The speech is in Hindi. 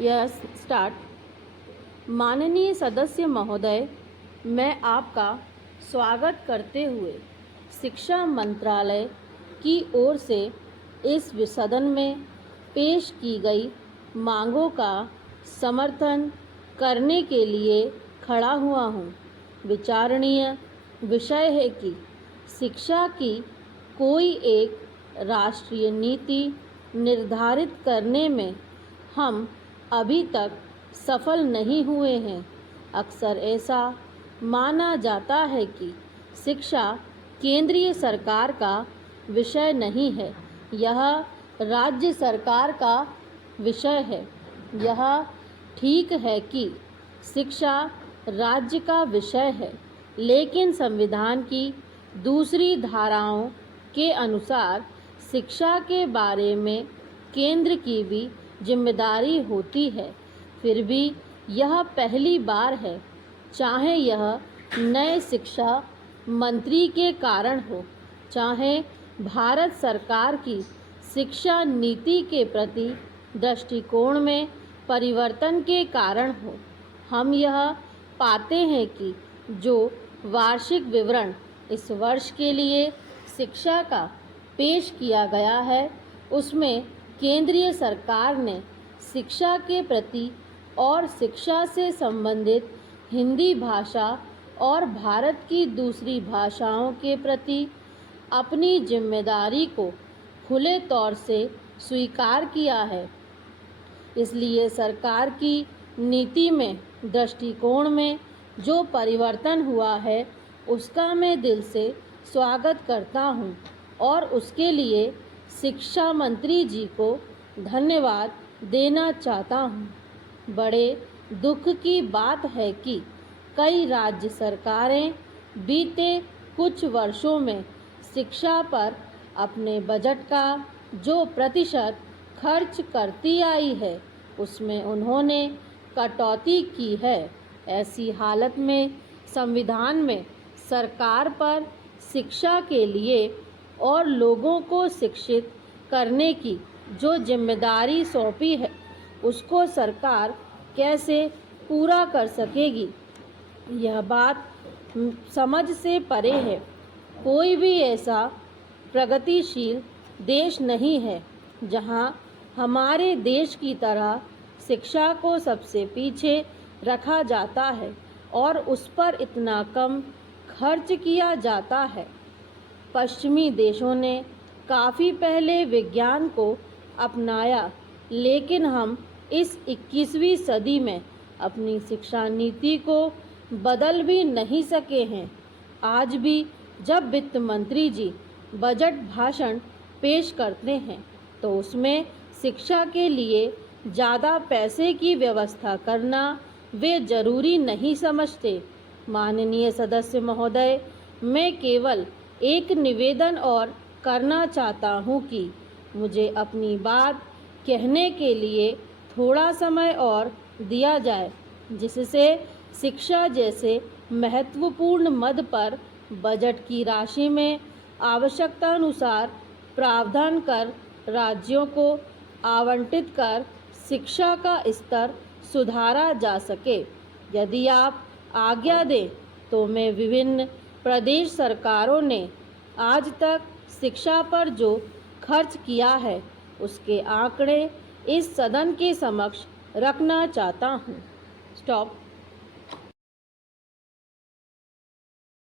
Yes start. माननीय सदस्य महोदय, मैं आपका स्वागत करते हुए शिक्षा मंत्रालय की ओर से इस सदन में पेश की गई मांगों का समर्थन करने के लिए खड़ा हुआ हूँ। विचारणीय विषय है कि शिक्षा की कोई एक राष्ट्रीय नीति निर्धारित करने में हम अभी तक सफल नहीं हुए हैं। अक्सर ऐसा माना जाता है कि शिक्षा केंद्रीय सरकार का विषय नहीं है, यह राज्य सरकार का विषय है। यह ठीक है कि शिक्षा राज्य का विषय है, लेकिन संविधान की दूसरी धाराओं के अनुसार शिक्षा के बारे में केंद्र की भी जिम्मेदारी होती है। फिर भी यह पहली बार है, चाहे यह नए शिक्षा मंत्री के कारण हो, चाहे भारत सरकार की शिक्षा नीति के प्रति दृष्टिकोण में परिवर्तन के कारण हो। हम यह पाते हैं कि जो वार्षिक विवरण इस वर्ष के लिए शिक्षा का पेश किया गया है, उसमें केंद्रीय सरकार ने शिक्षा के प्रति और शिक्षा से संबंधित हिंदी भाषा और भारत की दूसरी भाषाओं के प्रति अपनी जिम्मेदारी को खुले तौर से स्वीकार किया है। इसलिए सरकार की नीति में दृष्टिकोण में जो परिवर्तन हुआ है, उसका मैं दिल से स्वागत करता हूँ और उसके लिए शिक्षा मंत्री जी को धन्यवाद देना चाहता हूँ। बड़े दुख की बात है कि कई राज्य सरकारें बीते कुछ वर्षों में शिक्षा पर अपने बजट का जो प्रतिशत खर्च करती आई है, उसमें उन्होंने कटौती की है। ऐसी हालत में संविधान में सरकार पर शिक्षा के लिए और लोगों को शिक्षित करने की जो जिम्मेदारी सौंपी है, उसको सरकार कैसे पूरा कर सकेगी? यह बात समझ से परे है। कोई भी ऐसा प्रगतिशील देश नहीं है जहां हमारे देश की तरह शिक्षा को सबसे पीछे रखा जाता है और उस पर इतना कम खर्च किया जाता है। पश्चिमी देशों ने काफ़ी पहले विज्ञान को अपनाया, लेकिन हम इस 21वीं सदी में अपनी शिक्षा नीति को बदल भी नहीं सके हैं। आज भी जब वित्त मंत्री जी बजट भाषण पेश करते हैं, तो उसमें शिक्षा के लिए ज़्यादा पैसे की व्यवस्था करना वे ज़रूरी नहीं समझते। माननीय सदस्य महोदय, मैं केवल एक निवेदन और करना चाहता हूँ कि मुझे अपनी बात कहने के लिए थोड़ा समय और दिया जाए, जिससे शिक्षा जैसे महत्वपूर्ण मद पर बजट की राशि में आवश्यकतानुसार प्रावधान कर राज्यों को आवंटित कर शिक्षा का स्तर सुधारा जा सके। यदि आप आज्ञा दें तो मैं विभिन्न प्रदेश सरकारों ने आज तक शिक्षा पर जो खर्च किया है, उसके आंकड़े इस सदन के समक्ष रखना चाहता हूँ। स्टॉप।